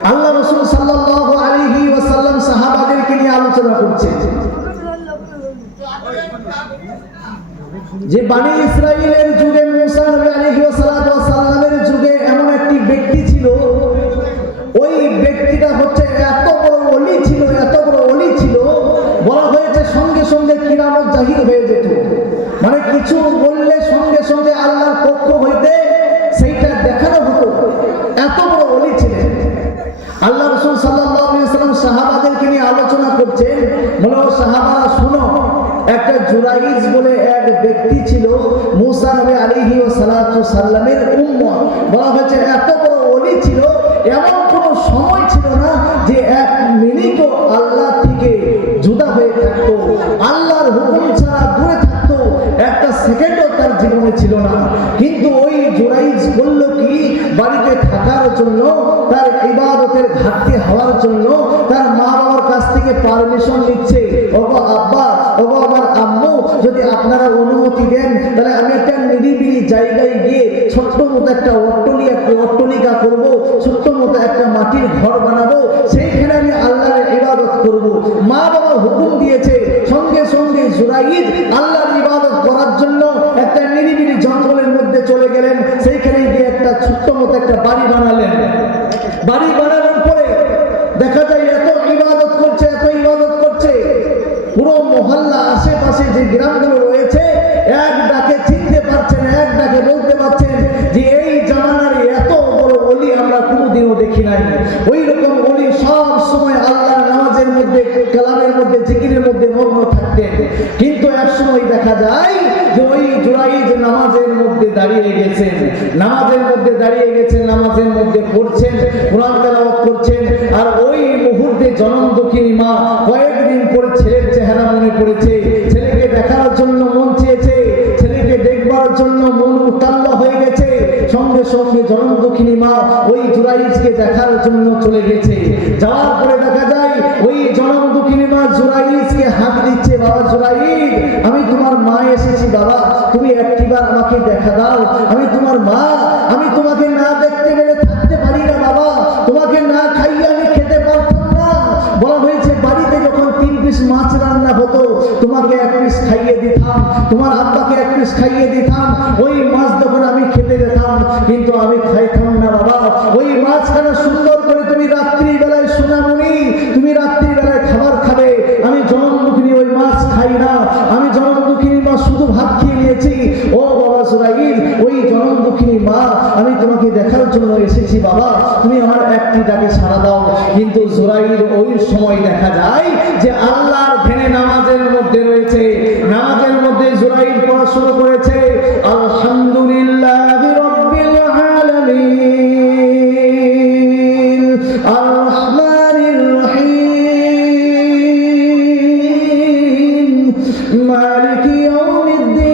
আল্লাহ রাসূল সাল্লাল্লাহু আলাইহি ওয়াসাল্লাম সাহাবাদেরকে নিয়ে আলোচনা করছেন যে বনি ইসরাইলের যুগে মুসা নবী আলাইহি ওয়াসাল্লামের যুগে এমন একটি ব্যক্তি ছিল, ওই ব্যক্তিটা হচ্ছে এত বড় ওলি ছিল, এত বড় ওলি ছিল, বলা হয়েছে সঙ্গে সঙ্গে কিরামত জাহির হয়ে যেত। মানে কিছু বললে সঙ্গে সঙ্গে আল্লাহর পক্ষ হইতে সেইটা দেখানো হতো, এত বড় ওলি ছিলেন। আল্লাহ রাসূল সাল্লাল্লাহু আলাইহি ওয়াসাল্লাম সাহাবাদেরকে নিয়ে আলোচনা করছেন, বলে ও সাহাবারা শুনো, একটা জুরাইজ বলে এক ব্যক্তি ছিল মুসা নবী আলাইহি ওয়াসাল্লামের উম্মত। বলা হয়েছে এত বড় ওলি ছিল, এমন কোন সময় ছিল না যে এক মিনিটও আল্লাহ থেকে জুদা হয়ে থাকতো, আল্লাহর হুকুম ছাড়া দূরে থাকতো, একটা সেকেন্ডও তার জীবনে ছিল না। কিন্তু ওই জুরাইজ বলল কি, বাড়িতে থাকার জন্য, তার ইবাদতের ঘাটতি হওয়ার জন্য তার মা বাবার কাছ থেকে পারমিশন নিচ্ছে, ওগো আব্বা, ওগো আমার আম্মু, যদি আপনারা অনুমতি দেন তাহলে আমি একটা নিরিবিলি জায়গায় গিয়ে ছোট্ট মতো একটা অট্টালিকা করব, ছোট্ট মতো একটা মাটির ঘর বানাবো, সেইখানে আমি আল্লাহর ইবাদত করব। মা বাবা হুকুম দিয়েছে, সঙ্গে সঙ্গে জুরাইদ আল্লাহর ইবাদত করার জন্য একটা নিরিবিলি জঙ্গলের মধ্যে চলে গেলেন, সেইখানে গিয়ে একটা ছোট্ট মতো একটা বাড়ি বানালেন। বাড়ি বানানোর পরে দেখা যায় এত ইবাদত করছে, এত ইবাদত করছে, পুরো মহল্লা আশেপাশে যে গ্রামগুলো রয়েছে এক ডাকে চিনতে পারছেন, এক ডাকে বলতে পারছেন যে এই জামানার এত বড় ওলি আমরা কোনোদিনও দেখি নাই। ওই রকম ওলি সব সময় আল্লাহর নামাজের মধ্যে, কালামের মধ্যে, জিকিরের মধ্যে মগ্ন থাকতেন। কিন্তু এক সময় দেখা যায় যে ওই জুরাইদ নামাজের মধ্যে দাঁড়িয়ে গেছেন, নামাজের মধ্যে দাঁড়িয়ে গেছেন, নামাজের মধ্যে পড়ছেন, কোরআন তেলাওয়াত করছেন। আর ওই মুহূর্তে জনম দুঃখিনী মা কয়েকদিন পরে ছেলের চেহারা মনে পড়েছে, ছেলেকে দেখার জন্য মন চেয়েছে, ছেলেকে দেখবার জন্য মন উত্তাল্ল হয়ে গেছে। সঙ্গে সঙ্গে জনম দুঃখিনী মা ওই জুরাইজকে দেখার জন্য চলে গেছে। যাওয়ার পরে দেখা যায় ওই জনম দুঃখিনী মা জুরাইজকে হাত দিচ্ছে, বাবা জুরাইজ, আমি তোমার মা এসেছি, বাবা তুমি একটিবার আমাকে দেখা দাও, আমি তোমার মা, আমি তোমাকে না দেখতে পেলে থাকতে পারি না বাবা, তোমাকে না খাইয়ে আমি খেতে পারতাম না। বলা হয়েছে বাড়িতে যখন 3 পিস মাছ রান্না হতো, তোমাকে 1 পিস খাইয়ে দিতাম, তোমার আব্বাকে 1 পিস খাইয়ে দিতাম, ওই মাছ যখন আমি খেতে যেতাম কিন্তু আমি খাইতাম না বাবা। ওই মাছখানা সুন্দর করে তুমি রাত্রি বেলায়, সোনামণি তুমি রাত্রি বেলায় খাবার খাবে, আমি জনম দুঃখিনী ওই মাছ খাই না, আমি জনম দুঃখিনী মা শুধু ভাত খেয়ে নিয়েছি। ও বাবা জুরাইদ, ওই জনম দুঃখিনী মা, আমি তোমাকে দেখার জন্য এসেছি বাবা, তুমি আমার একটি ডাকে সাড়া দাও। কিন্তু জুরাইদ ওই সময় দেখা যায় যে আল্লাহর ধ্যানে নামাজের মধ্যে রয়েছে, নামাজের মধ্যে জুরাইদ পড়া শুরু করেছে, আলহামদুলিল্লাহি রাব্বিল আলামিন আর রহমানির রহিম মালিকি ইয়াউমিদ্দিন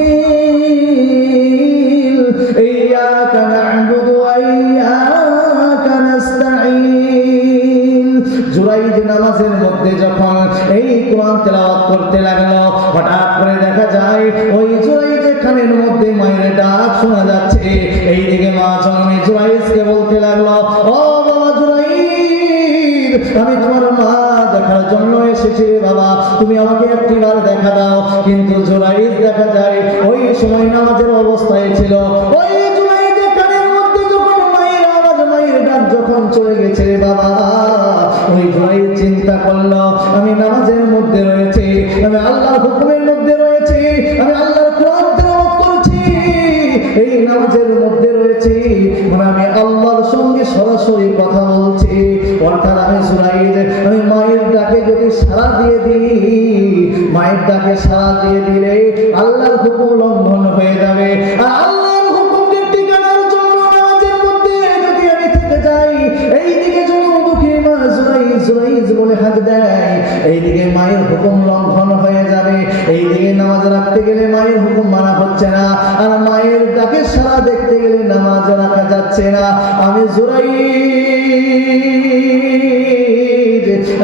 ইয়্যাকা না'বুদু ওয়া ইয়্যাকা নাস্তাঈন। জুরাইদ নামাজের মধ্যে যখন এই কোরআন তেলাওয়াত করতে লাগলো, হঠাৎ করে দেখা যায় ওই জুরাইদের কানের মধ্যে মায়ের ডাক শোনা যাচ্ছে। এইদিকে মা জননী জুরাইদকে বলতে লাগলো, ও বাবা জুরাইদ, আমি তোমার মা দেখার জন্য এসেছি বাবা, তুমি আমাকে একটিবার দেখা দাও। কিন্তু জুরাইদ দেখা যায় ওই সময় নামাজের অবস্থায় ছিল। ওই জুরাইদের কানের মধ্যে যখন মায়ের আওয়াজ, মায়ের ডাক যখন চলে গেছে বাবা, ওই জুরাইদ চিন্তা করলো আমি নামাজের মধ্যে রয়েছি, আমি আল্লাহর হুকুমের মধ্যে রয়েছি, আমি আল্লাহর কোরআন তেলাওয়াত করছি, এই নামাজের মধ্যে রয়েছি, মানে আমি আল্লাহর সঙ্গে সরাসরি কথা বলছি। অর্থাৎ আমি জুরাইদ, আমি মায়ের ডাকে যদি সাড়া দিয়ে দিই, মায়ের ডাকে সাড়া দিয়ে দিলে আল্লাহর হুকুম লঙ্ঘন হয়ে যাবে। আর আল্লাহর হুকুমকে টিকানোর জন্য নামাজের মধ্যে যদি আমি থেকে যাই, এইদিকে জনমুখী মা জুরাইজ বলে হাত দেয়, এইদিকে মায়ের হুকুম লঙ্ঘন হয়ে যাবে, এইদিকে নামাজ রাখতে গেলে মায়ের হুকুম মানা হচ্ছে না, আর মায়ের ডাকে সাড়া দেখতে গেলে নামাজ রাখা যাচ্ছে না। আমি জুরাইদ,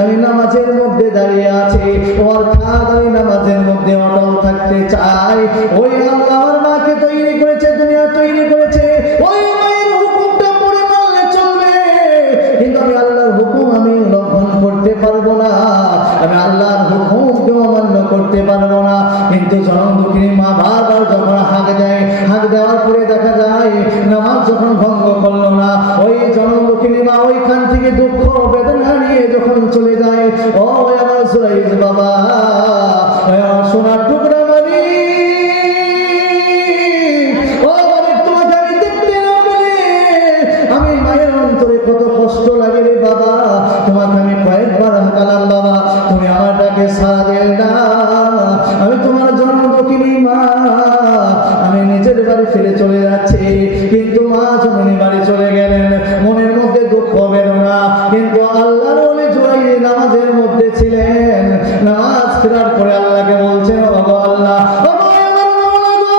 আমি নামাজের মধ্যে দাঁড়িয়ে আছি, অর্থাৎ আমি নামাজের মধ্যে অটল থাকতে চাই। ওই আল্লাহ আমার মাকে তৈরি করেছে, দুনিয়া তৈরি করেছে, ওই মায়ের হুকুমটা পড়ে মানলে চলবে, কিন্তু আমি আল্লাহর কিন্তু জনম দুঃখিনী মা বারবার যখন হাঁক দেয়, হাঁক দেওয়ার পরে দেখা যায় নামাজ যখন ভঙ্গ করলো না, ওই জনম দুঃখিনী মা ওইখান থেকে দুঃখ বেদনা নিয়ে যখন চলে যায়, ও আমার সুরাইজ বাবা, আমার সোনার টুকরা মানি, ও মালিক তোমাকে আমি দেখতে না বলে আমি মায়ের অন্তরে কত কষ্ট লাগে রে বাবা, তোমাকে আমি কয়েকবার হাঁকালাম বাবা, তুমি আমার ডাকে সাড়া দিলে না। আমি তোমার জন্ম দুঃখিনী মা, আমি নিজের বাড়ি ফিরে চলে যাচ্ছি, কিন্তু মা জননী বাড়ি চলে গেলেন, মনের মধ্যে দুঃখ বেদনা, কিন্তু আল্লাহর ওলি জুরাইর নামাজের মধ্যে ছিলেন। নামাজ ফেরার পরে আল্লাহকে বলছেন, ওগো আল্লাহ, ওগো আমার মাওলা গো,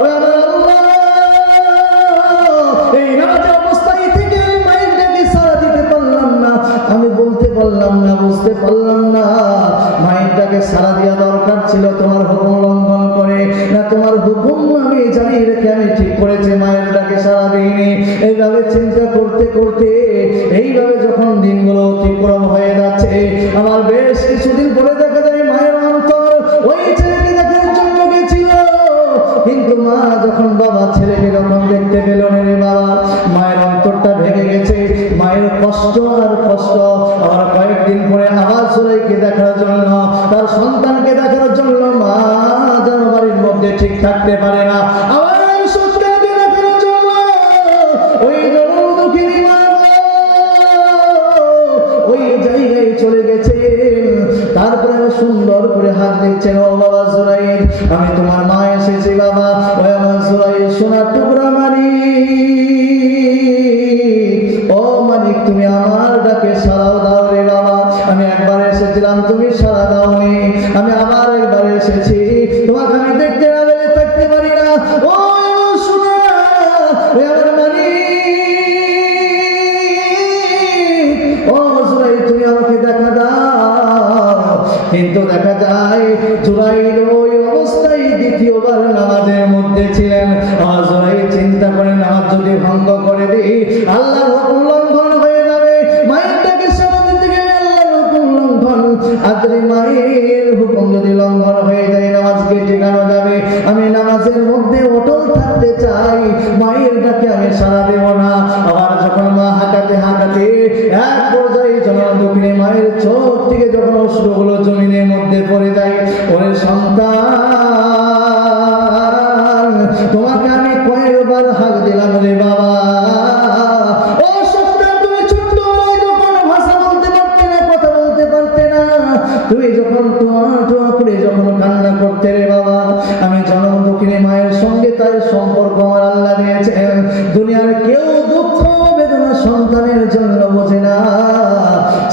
ও আমার আল্লাহ, এই নামাজের অবস্থায় থেকে আমি মায়ের ডাকে সাড়া দিতে পারলাম না, আমি বলতে পারলাম না, বুঝতে পারলাম না মায়ের ডাকে সাড়া দেওয়া দরকার ছিল তোমার হুকুম লঙ্ঘন করে, না তোমার হুকুম আমি জানি রেখে আমি ঠিক করেছি মায়ের ডাকে সাড়া দিইনি। এইভাবে চিন্তা করতে করতে এইভাবে যখন দিনগুলো অতিক্রম হয়ে যাচ্ছে, আমার বেশ কিছুদিন পরে দেখা যায় মায়ের অন্তর ওই ছেলেকে দেখার জন্য গেছিল, কিন্তু মা যখন বাবা ছেলেকে যখন দেখতে পেল না রে বাবা, মায়ের অন্তরটা ভেঙে গেছে, মায়ের কষ্ট আর কষ্ট। আবার কয়েকদিন পরে আবার সুরাইকে দেখার জন্য, তার সন্তানকে দেখার জন্য মা যেন বাড়ির মধ্যে ঠিক থাকতে পারে না, আবার সন্তানকে দেখার জন্য ওই জনম দুঃখিনী মা ওই জায়গায় চলে গেছে। তারপরে আমি সুন্দর করে হাত দিচ্ছেন, ও বাবা সুরাইর, আমি তোমার মা এসেছি বাবা, ওই আমার সুরাইর সোনার টুকরা মালিক, ও মালিক তুমি আমার ডাকে সাড়া দাও রে বাবা, আমি একবার এসেছিলাম তুমি সাড়া দাওনি, আমি আবার একবার এসেছি, তোমাকে আমি দেখতে না পেলে থাকতে পারি না, ও সোনা, ওই আমার মালিক, ও জুরাইর তুমি আমাকে দেখা দাও। কিন্তু দেখা যায় জুরাইর ওই অবস্থায় দ্বিতীয়বার নামাজের মধ্যে ছিলেন। জুরাইর চিন্তা করে নামাজ যদি ভঙ্গ করে দিই আল্লাহর হুকুম লঙ্ঘন হয়ে যাবে, মায়ের ডাকে সাড়া দিতে গেলে আল্লাহর হুকুম লঙ্ঘন, আদরি মায়ের হুকুম যদি লঙ্ঘন হয়ে যায় নামাজকে ঠেকানো যাবে, আমি নামাজের মধ্যে অটল থাকতে চাই, মায়ের ডাকে আমি সাড়া দেব না। আবার যখন মা হাঁকাতে হাঁকাতে এক পর্যায়ে জনম দুঃখিনী মায়ের চোখ থেকে যখন অশ্রুগুলো জমিনের মধ্যে পড়ে যায়, ওরে সন্তান তোমাকে আমি কয়েকবার হাঁক দিলাম রে বাবা, ও সন্তান তুমি ছোট্টবেলায় যখন ভাষা বলতে পারতে না, কথা বলতে পারতে না, তুমি যখন টোয়া টোয়া করে যখন কান্না করতে রে বাবা, আমি জনম দুঃখিনী মায়ের সঙ্গে তার সম্পর্ক আমার আল্লাহ দিয়েছেন। দুনিয়ার কেউ দুঃখ বেদনা সন্তানের জন্য বোঝে না,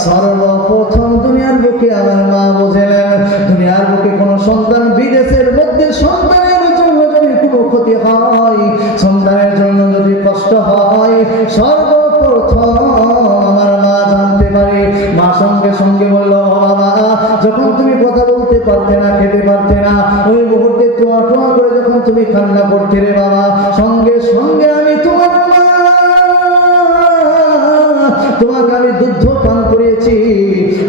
সর্বপ্রথম দুনিয়ার বুকে আমার মা বোঝেলেন। দুনিয়ার বুকে কোনো সন্তান বিদেশের মধ্যে সন্তানের জন্য যদি কোনো ক্ষতি হয়, সন্তানের জন্য যদি কষ্ট হয়, সর্বপ্রথম আমার মা জানতে পারে। মা সঙ্গে সঙ্গে বলল, বাবা যখন তুমি কথা বলতে পারতে না, খেতে পারতে না, ওই মুহূর্তে টোয়া টোয়া করে যখন তুমি কান্না করতে রে বাবা, সঙ্গে সঙ্গে আমি তোমার মা, তোমাকে আমি দুগ্ধ পান করিয়েছি,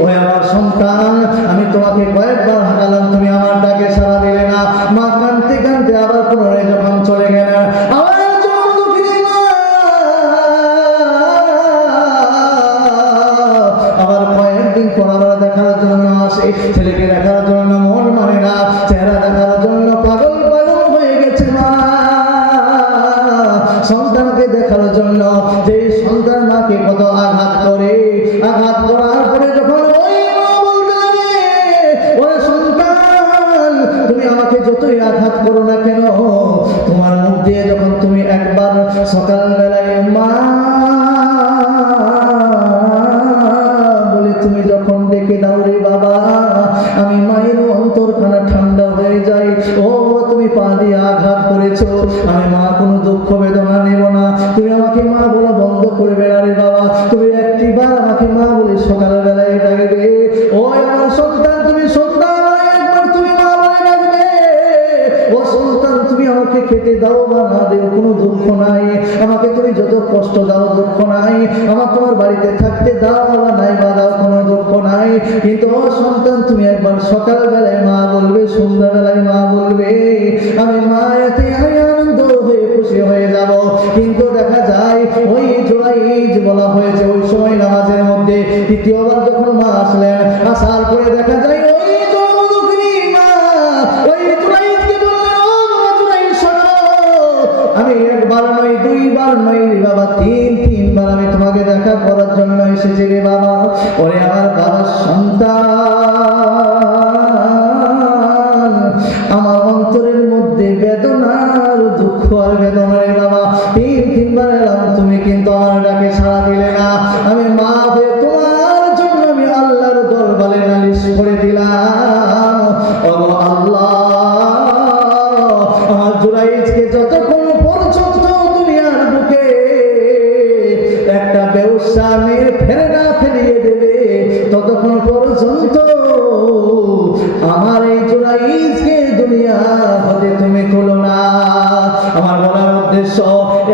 ওই আমার সন্তান, আমি তোমাকে কয়েকবার হাঁকালাম, তুমি আমার ডাকে সাড়া দিলে না। মা কাঁদতে কাঁদতে আবার পুনরায় যখন চলে গেলেন, আবার কয়েকদিন পর আবার দেখার জন্য আসে, ছেলেকে দেখার জন্য মন মানে না, চেহারা দেখার জন্য পাগল পাগল হয়ে গেছে মা, সন্তানকে দেখার জন্য। যে সন্তান মাকে কত আঘাত করে, আঘাত করার পরে যখন ওই মা বলতে লাগে, ওরে সন্তান তুমি আমাকে যতই আঘাত করো না কেন, তোমার মুখ দিয়ে যখন তুমি একবার সকালবেলায় মা বলে তুমি যখন ডেকে দাও রে বাবা, আমি মায়ের অন্তরখানা ঠান্ডা হয়ে যায়। ও তুমি পা দিয়ে আঘাত করেছো, আমি মা কোনো দুঃখ বেদনা নেব না, তুমি আমাকে মা বলা বন্ধ করবে না রে বাবা, তুমি একটি বার আমাকে মা বলে সকালবেলায় ডাকবে। ও আমার সন্তান তুমি সন্তান, একবার তুমি মা বলে ডাকবে। ও সন্তান তুমি আমাকে খেতে দাও বা না দেও কোনো দুঃখ নাই, আমাকে তুমি যত কষ্ট দাও দুঃখ নাই, আমার তোমার বাড়িতে থাকতে দাও বা নাই বা দাও কোনো দুঃখ নাই, কিন্তু ও সন্তান তুমি একবার সকালবেলায় মা বলবে, সন্ধ্যাবেলায় মা বলবে আমি মা এতে আমি আনন্দ হয়ে খুশি হয়ে যাব। কিন্তু দেখা যায় ওই জুরাইজ বলা হয়েছে ওই সময় নামাজের মধ্যে তৃতীয়বার যখন মা আসলেন, আসার পরে দেখা যায় ওই জনমদুখিনী মা ওই জুরাইজকে বললেন, ও বাবা জুরাইজ শোনো, আমি একবার নয় দুইবার নয় রে বাবা, তিনবার আমি তোমাকে দেখা করার জন্য এসেছি রে বাবা। ওরে আমার বাবার সন্তান, আমার অন্তরের মধ্যে বেদনার দুঃখ আর বেদনা রে বাবা, তিনবার এলাম তুমি কিন্তু আমার ডাকে সাড়া দিলে না। আমি মা হয়ে তোমার জন্য আমি আল্লাহর দরবারে নালিশ করে দিলাম, ও আল্লাহ আমার জুরাইজকে যতক্ষণ পর্যন্ত দুনিয়ার বুকে একটা বেউসা মেয়ের ফেরে না ফেলিয়ে দেবে ততক্ষণ পর্যন্ত আমার এই জুরাইজকে দুনিয়া হতে তুমি তোলো না। আমার বলার উদ্দেশ্য,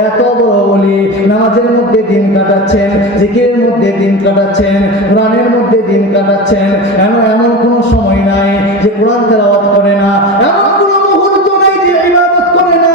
এত বড় বলি নামাজের মধ্যে দিন কাটাচ্ছেন, জিকিরের মধ্যে দিন কাটাচ্ছেন, কোরআনের মধ্যে দিন কাটাচ্ছেন, এমন কোনো সময় নাই যে কোরআন তেলাওয়াত করে না, এমন কোনো মুহূর্ত নাই যে ইবাদত করে না।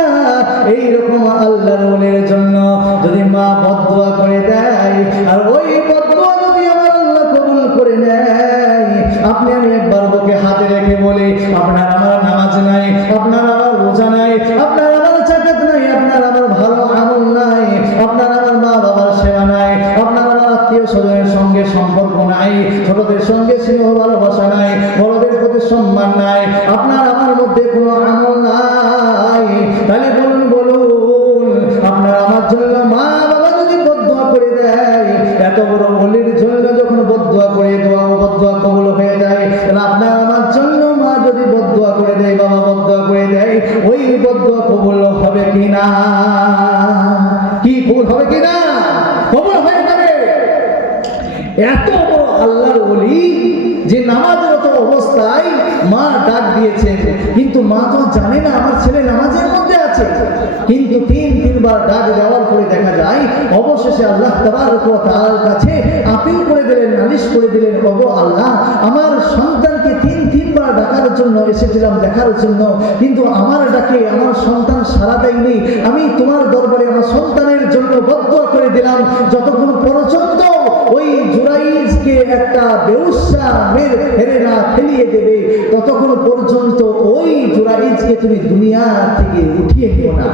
এইরকম আল্লাহর ওলির জন্য যদি মা বদদুয়া করে দেয় আর ওই বদদুয়া যদি আমার আল্লাহ কবুল করে নেয়, আপনি আমি একবার বুকে হাতে রেখে বলি আপনার আমার নামাজ নাই, আপনার আমার রোজা নাই, আপনার আমার জাকাত নাই, আপনার আমার ভালো আমল নাই, আপনার আমার মা বাবার সেবা নাই, আপনার আমার আত্মীয় স্বজনের সঙ্গে সম্পর্ক নাই, ছোটদের সঙ্গে স্নেহ ভালোবাসা নাই, বড়দের প্রতি সম্মান নাই, আপনার আমার মধ্যে কোনো আমল নাই, তাহলে বলুন আপনার আমার জন্য মা বাবা যদি বদদুয়া করে দেয়, এত বড় ওলির জন্য যখন বদদুয়া করে বদদুয়া কবুল হয়ে যায়, তাহলে আপনার আমার জন্য মা যদি বদদুয়া করে দেয়, বাবা বদদুয়া করে দেয়, ওই বদদুয়া কবুল হবে কিনা? কি কবুল হবে কিনা? কবুল হয়ে যাবে। এত বড় আল্লাহর ওলি যে নামাজরত অবস্থায় মা ডাক দিয়েছেন, কিন্তু মা তো জানে না আমার ছেলে নামাজের মধ্যে আছে, কিন্তু তিনবার ডাক দেওয়ার পরে দেখা যায় অবশেষে আল্লাহ তাবারক ওয়া তাআলার কাছে আপিল করে দিলেন, নালিশ করে দিলেন, ওগো আল্লাহ আমার সন্তানকে তিনবার ডাকার জন্য এসেছিলাম দেখার জন্য, কিন্তু আমার ডাকে আমার সন্তান সাড়া দেয়নি, আমি তোমার দরবারে আমার সন্তানের জন্য বদদুয়া করে দিলাম, যতক্ষণ পর্যন্ত ওই জুরাইজকে একটা বেউসা মেয়ের ফেরে না ফেলিয়ে দেবে ততক্ষণ পর্যন্ত ওই জুরাইজকে তুমি দুনিয়া থেকে উঠিয়ে নিও না।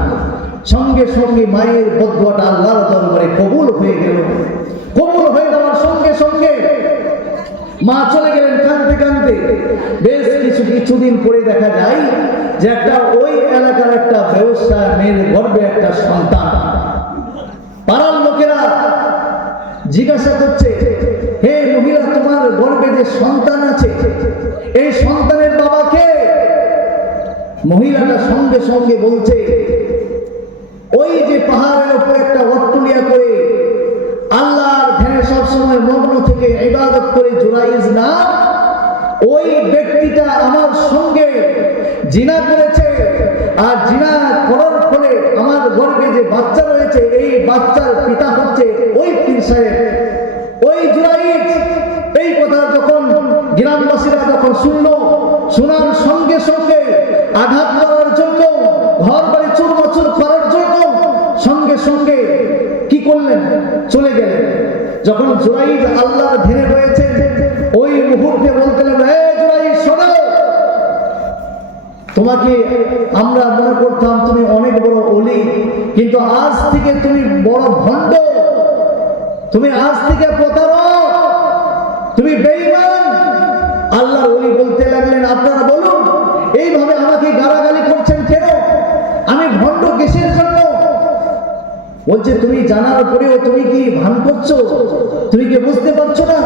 সঙ্গে সঙ্গে মায়ের বদদুয়াটা আল্লাহর দরবারে কবুল হয়ে গেল। কবুল হয়ে যাওয়ার সঙ্গে সঙ্গে মা চলে গেলেন কাঁদতে কাঁদতে। বেশ কিছুদিন পরে দেখা যায় যে একটা ওই এলাকার একটা বেউসা মেয়ের গর্ভে একটা সন্তান। পাড়ার লোকেরা জিজ্ঞাসা করছে, হে মহিলা তোমার গর্ভে যে সন্তান আছে এই সন্তানের বাবাকে? মহিলাটা সঙ্গে সঙ্গে বলছে, ওই যে পাহাড়ের উপর একটা অট্টলিয়া করে আল্লাহর ধ্যানে সবসময় মগ্ন থেকে ইবাদত করে জুরাইজ না, ওই ব্যক্তিটা আমার সঙ্গে জিনা করেছে, আর জিনা করার ফলে আমার গর্ভে যে বাচ্চা রয়েছে এই বাচ্চার পিতা হচ্ছে ওই পীর সাহেব, ওই জুরাইজ। এই কথা যখন গ্রামবাসীরা যখন শোনার সঙ্গে সঙ্গে আঘাত করার জন্য, ঘর বাড়ি চুরমাচুর করার জন্য সঙ্গে সঙ্গে কি করলেন? চলে গেলেন। যখন জুরাইজ আল্লাহর ধ্যানে রয়েছে ওই মুহূর্তে বলতে লাগলো, হে জুরাইজ শোনো, তোমাকে আমরা মনে করতাম তুমি অনেক বড় ওলি, কিন্তু আজ থেকে তুমি বড় ভণ্ড, তুমি আজ থেকে প্রতারক, তুমি বেঈমান। আল্লাহর ওলি বলতে লাগলেন, আপনারা বলুন এইভাবে আমাকে গালাগালি করছেন কেন? আমি ভণ্ড কিসের জন্য? বলছে, তুমি জানার পরেও তুমি কি ভান করছো? তুমি কি বুঝতে পারছো না?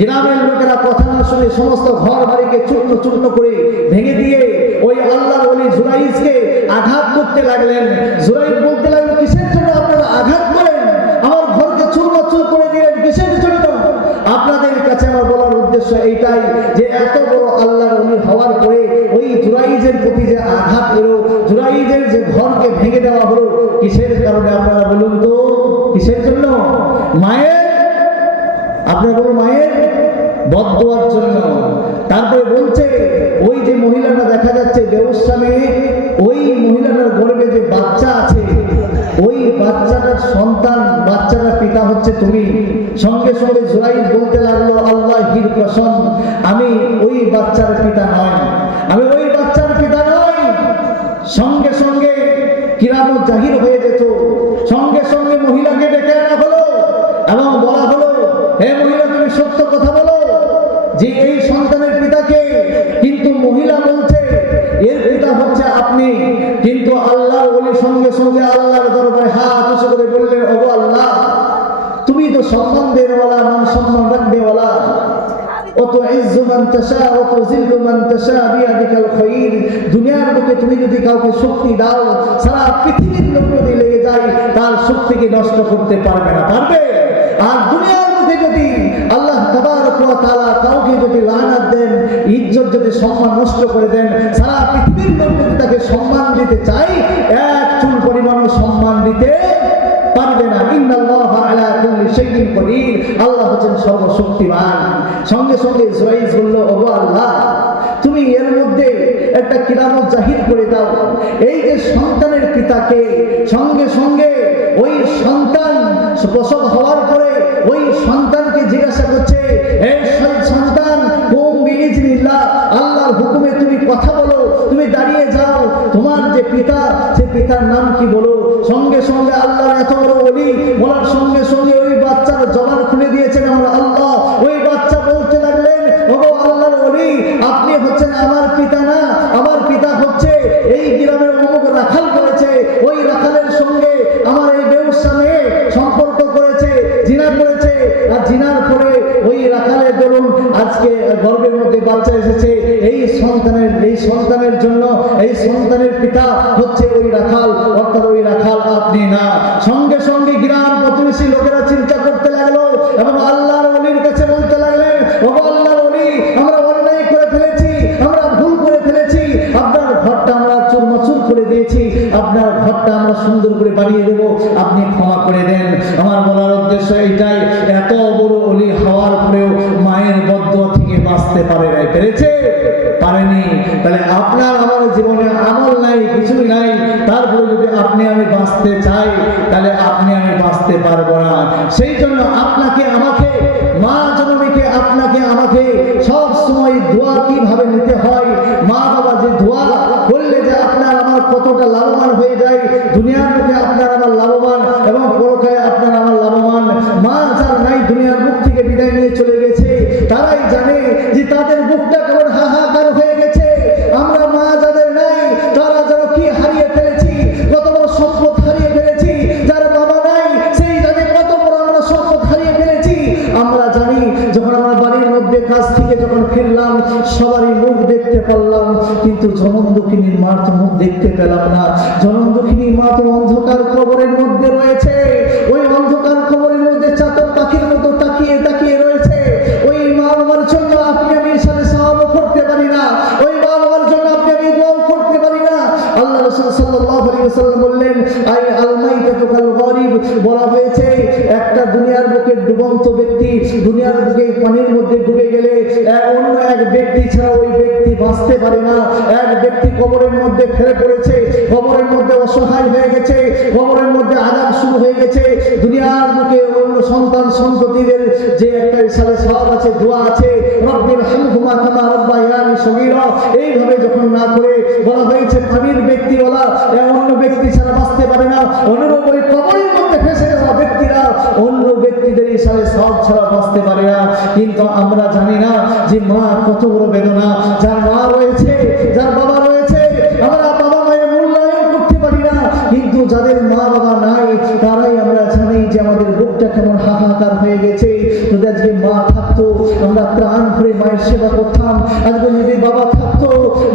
গ্রামের লোকেরা কথা না শুনে সমস্ত ঘর বাড়িকে চূর্ণ চূর্ণ করে ভেঙে দিয়ে ওই আল্লাহর ওলি জুরাইজকে আঘাত করতে লাগলেন। জুরাইজ বলতে লাগলো, কিসের জন্য আপনারা আঘাত করেন? আমার ঘরকে চূর্ণচূর করে দিলেন কিসের জন্য? আপনাদের কাছে আমার বলার উদ্দেশ্য এইটাই যে এত বড় আল্লাহর ওলি হওয়ার পরে ওই জুরাইজের প্রতি যে আঘাত এলো, জুরাইজের যে ঘরকে ভেঙে দেওয়া হলো, কিসের কারণে আপনারা বলুন তো? কিসের জন্য? মায়ের, আপনারা বলুন মায়ের বদদোয়ার জন্য। তারপরে বলছে ওই যে মহিলাটা দেখা যাচ্ছে বেউসা মেয়ে, ওই মহিলাটার গর্ভে যে বাচ্চা আছে, ওই বাচ্চাটার সন্তান, বাচ্চাটার পিতা হচ্ছে তুমি। সঙ্গে সঙ্গে জুরাইজ বলতে লাগলো, আল্লাহির কসম, আমি ওই বাচ্চার পিতা নয়, আমি ওই বাচ্চার পিতা নয়। সঙ্গে সঙ্গে কিরামত জাহির হয়ে যেত, সঙ্গে সঙ্গে মহিলাকে ডেকে আনা হলো এবং বলা হলো, হে মহিলা, তুমি সত্য কথা বলো যে এই সন্তানের পিতাকে। কিন্তু মহিলা বলছে এর পিতা হচ্ছে আপনি। কিন্তু আল্লাহর ওলি সঙ্গে সঙ্গে আল্লাহর দরবারে হাত উঁচু করে বললেন, ওগো আল্লাহ, তুমি তো সম্মান দেওয়ালা, মান সম্মান রাখবেওয়ালা। وتعز من تشاء وتذل من تشاء بيدك الخير। দুনিয়ার বুকে তুমি যদি কাউকে শক্তি দাও, সারা পৃথিবীর লোক যদি লেগে যায়, তার শক্তিকে নষ্ট করতে পারবে না, পারবে? আর দুনিয়ার মধ্যে যদি আল্লাহ তাবারক ওয়া তাআলা কাউকে যদি লানাত দেন, ইজ্জত যদি সম্মান নষ্ট করে দেন, সারা পৃথিবীর লোক যদি তাকে সম্মান দিতে চায়, এক চুল পরিমাণ সম্মান দিতে পারবে না। ইন্নাল্লাহা আলা কুল্লি শাইইন কদির, আল্লাহ হচ্ছেন সর্বশক্তিমান। সঙ্গে সঙ্গে জুরাইজ বলল, ওগো আল্লাহ, তুমি এর মধ্যে একটা কিরামত জাহির করে দাও। এই যে সন্তানের পিতাকে, সঙ্গে সঙ্গে ওই সন্তান প্রসব হওয়ার পরে ওই সন্তানকে জিজ্ঞাসা করছে, হে সন্তান, কুম বিইজনিল্লাহ, আল্লাহর হুকুমে তুমি কথা বলো, তুমি দাঁড়িয়ে যাও, তোমার যে পিতা, সে পিতার নাম কি বলো। সঙ্গে সঙ্গে আল্লাহর এত বড় ওলি বলার সঙ্গে সঙ্গে ওই বাচ্চার জবান খুলে দিয়েছেন আমরা আল্লাহ। ওই বাচ্চা বলতে লাগলেন, ওগো আল্লাহর ওলি, আপনি হচ্ছেন আমার পিতা না, আমার পিতা হচ্ছে এই গ্রামের অমুক রাখাল করেছে, ওই রাখালের সঙ্গে আমার এই বেউসা মেয়ে সম্পর্ক করেছে, জিনা করেছে, আর জিনার পরে ওই রাখালের দরুন আজকে গর্ভের মধ্যে বাচ্চা এসেছে। এই সন্তানের জন্য এই সন্তানের পিতা হচ্ছে ওই রাখাল, অর্থাৎ ওই রাখাল আপনি না। সঙ্গে সঙ্গে গ্রাম প্রতিবেশী লোকেরা চিন্তা করতে লাগলো এবং আল্লাহর ওলির কাছে বলতে লাগলেন, ওগো আল্লাহর ওলি, আমরা অন্যায় করে ফেলেছি, আমরা ভুল করে ফেলেছি, আপনার ঘরটা আমরা চুরমাচুর করে দিয়েছি, আপনার ঘরটা আমরা সুন্দর করে বানিয়ে দেব, আপনি ক্ষমা করে দেন। আমার বলার উদ্দেশ্য এইটাই, এত বড় ওলি হওয়ার পরেও মায়ের বদদোয়া থেকে বাঁচতে পেরেছে? পারেনি। তাহলে আপনার আমার জীবনে আমল নাই, কিছুই নাই, তারপরে যদি আপনি আমি বাঁচতে চাই, তাহলে আপনি আমি বাঁচতে পারবো না। সেই জন্য আপনাকে আমাকে, মা জননীকে আপনাকে আমাকে সব সময় দোয়া কিভাবে নিতে হয়, মা বাবা যে দোয়া করলে যে আপনার আমার কতটা লাভবান হয়ে যায়, দুনিয়ার মুখে আপনার আমার লাভবান এবং পরকালে আপনার আমার লাভবান। মা যার নাই, দুনিয়ার মুখ থেকে বিদায় নিয়ে চলে গেছে, তারাই জানে যে তাদের বুকটা কেমন হাহাকার হয়ে গেছে। আমরা মা যাদের নাই, তারা যেন কি হারিয়ে ফেলেছি, কত বড় সম্পদ হারিয়ে ফেলেছি। যার বাবা নাই, সেই জানে কত বড় আমরা সম্পদ হারিয়ে ফেলেছি। আমরা জানি, যখন আমার বাড়ির মধ্যে কাজ থেকে যখন ফিরলাম, সবারই মুখ দেখতে পারলাম, কিন্তু জনম দুঃখিনীর মার তো মুখ দেখতে পেলাম না। জনম দুঃখিনীর মা তো অন্ধকার কবরের মধ্যে রয়েছে, ওই অন্ধকার কবরের মধ্যে চাতক পাখির মতো তাকিয়ে তাকিয়ে রয়েছে। ওই মা বাবার জন্য আপনি আমি সাথে সওয়াব করতে পারি না, ওই মা বাবার জন্য আপনি আমি দোয়া করতে পারি না। আল্লাহ রাসূল সাল্লাল্লাহু আলাইহি ওয়াসাল্লাম বললেন, আই আল মাইতাতু কাল গরিব, বলা হয়েছে একটা দুনিয়ার বুকে ডুবন্ত ব্যক্তি, দুনিয়ার বুকে পানির মধ্যে ডুবে গেলে অন্য এক ব্যক্তি ছাড়া ওই ব্যক্তি বাঁচতে পারে না। এক ব্যক্তি কবরের মধ্যে ফেলে পড়েছে, কবরের মধ্যে অসহায় হয়ে গেছে, কবরের মধ্যে আযাব শুরু হয়ে গেছে। দুনিয়ার বুকে অন্য সন্তান সন্ততিদের যে একটা সালে সওয়াব আছে, দোয়া আছে, রব্বির হামহুমা কামা রাব্বায়ানি সগীরা, এইভাবে যখন না করে বলা হয়েছে পানির ব্যক্তি বলা অন্য ব্যক্তি ছাড়া বাঁচতে পারে না। অনুরূপ ওই কবরের মধ্যে ফেসে যাওয়া ব্যক্তিরা অন্য ব্যক্তিদের সালে সওয়াব ছাড়া বাঁচতে পারে না। কিন্তু আমরা জানি না যে মা কত বড় বেদনা। যার মা রয়েছে, যার বাবা রয়েছে, আমরা বাবা মায়ের মূল্যায়ন করতে পারি না, কিন্তু যাদের মা বাবা নাই, তারাই আমরা জানি যে আমাদের বুকটা কেমন হাহাকার হয়ে গেছে। যদি আজকে মা থাকতো, আমরা প্রাণ ভরে মায়ের সেবা করতাম। আজকে যদি বাবা থাকতো,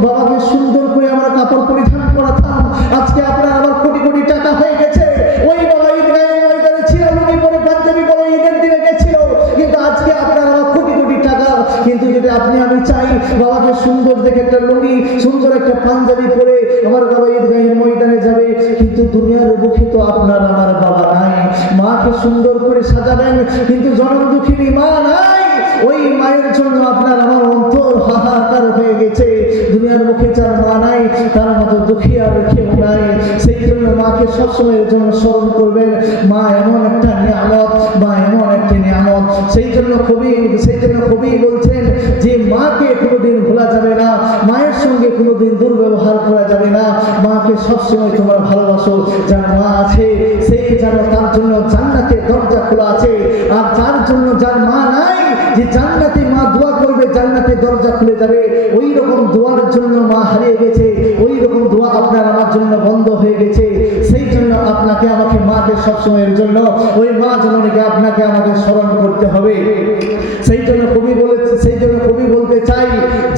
বাবাকে সুন্দর করে আমরা কাপড় পরিধান করাতাম। আজকে আপনার আমার কোটি কোটি টাকা হয়ে গেছে, ওই বাবা ঈদগাহের ময়দানে ছিল, লুঙ্গি পরে পাঞ্জাবি পরে ঈদের দিনে গেছিল, কিন্তু আজকে আপনার আমার কোটি কোটি টাকা। কিন্তু যদি আপনি আমি চাই বাবাকে সুন্দর দেখে একটা লুঙ্গি, সুন্দর একটা পাঞ্জাবি পরে আমার বাবা ঈদগাহের ময়দানে যাবে, কিন্তু দুনিয়ার বুকে তো আপনার আমার বাবা নাই। মাকে সুন্দর করে সাজাবেন, কিন্তু জনম দুঃখিনী মা নাই। ওই মায়ের জন্য আপনার আমার অন্তর হাহাকার হয়ে গেছে। দুনিয়ার মুখে যার মা নাই তার মতো দুঃখী আর কেউ নাই। সেই জন্য মাকে সবসময়ের জন্য স্মরণ করবেন। মা এমন একটা নিয়ামত, মা এমন একটি নিয়ামত। সেই জন্য কবি বলছেন যে মাকে কোনোদিন ভোলা যাবে না, মায়ের সঙ্গে কোনোদিন দুর্ব্যবহার করা যাবে না। মাকে সবসময় তোমরা ভালোবাসো। যার মা আছে সেই যেন তার জন্য জান্নাতের দরজা খোলা আছে। আর যার মা নাই, যে জান্নাতে মা দোয়া করবে জান্নাতের দরজা খুলে যাবে, ওই রকম দোয়ার জন্য মা হারিয়ে গেছে, ওই রকম দোয়া আপনার আমার জন্য বন্ধ হয়ে গেছে। সেই জন্য আপনাকে আমাকে মাকে সবসময়ের জন্য ওই মা জননীকে আপনাকে আমাকে স্মরণ করতে হবে। সেই জন্য কবি বলতে চাই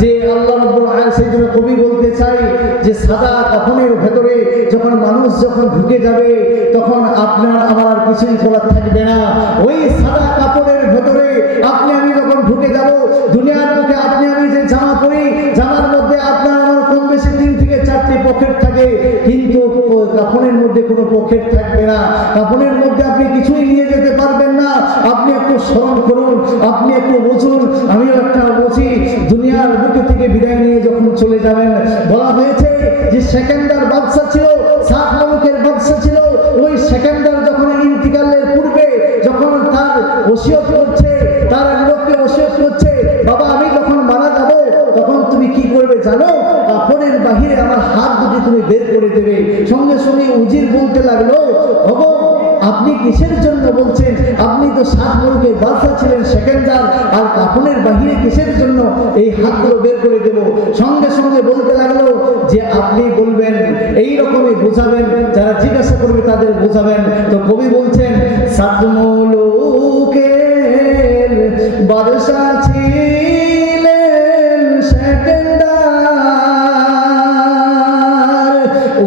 যে আল্লাহ রাব্বুল আলামিন, সেই জন্য কবি বলতে চাই যে সাদা কাফনের ভেতরে যখন মানুষ ঢুকে যাবে তখন আপনার আমার আর কিছুই করার থাকবে না। ওই সাদা কাপড়ের ভেতরে আপনি আমি যখন ঢুকে যাব, দুনিয়ার মুখে আপনি আমি যে জামা পরি, জামার মধ্যে আপনার আমার কম বেশি 3 থেকে 4টি পকেট থাকে, কিন্তু কাফনের মধ্যে কোনো পকেট থাকবে না। কাফনের মধ্যে আপনি কিছুই নিয়ে যেতে পারবেন না। আপনি একটু স্মরণ করুন, আপনি একটু বুঝুন, আমিও একটা বুঝি। দুনিয়ার বুকে থেকে বিদায় নিয়ে যখন চলে যাবেন, বলা হয়েছে যে সেকেন্ডার বাদশা ছিল, 7 মুলুকের বাদশা ছিল। ওই সেকেন্ডার যখন ইন্তিকালের পূর্বে যখন তার ওসিয়ত করছে, তার লোককে ওসিয়ত করছে, বাবা আমি যখন মারা যাব তখন তুমি কি করবে জানো? কাপড়ের বাহিরে আমার হাত দুটি তুমি বের করে দেবে। সঙ্গে সঙ্গে উজির বলতে লাগলো, ওগো আপনি কিসের জন্য বলছেন? আপনি তো 7 মুলুকের বাদশা ছিলেন, সেকেন্ডার, আর কাপড়ের বাহিরে কিসের জন্য এই হাতগুলো বের করে দেব? সঙ্গে সঙ্গে বলতে লাগলো যে আপনি বলবেন, এই রকমই বোঝাবেন, যারা জিজ্ঞাসা করবে তাদের বোঝাবেন। তো কবি বলছেন 7 মুলুকের বাদশা ছিলেন সেকেন্ডার,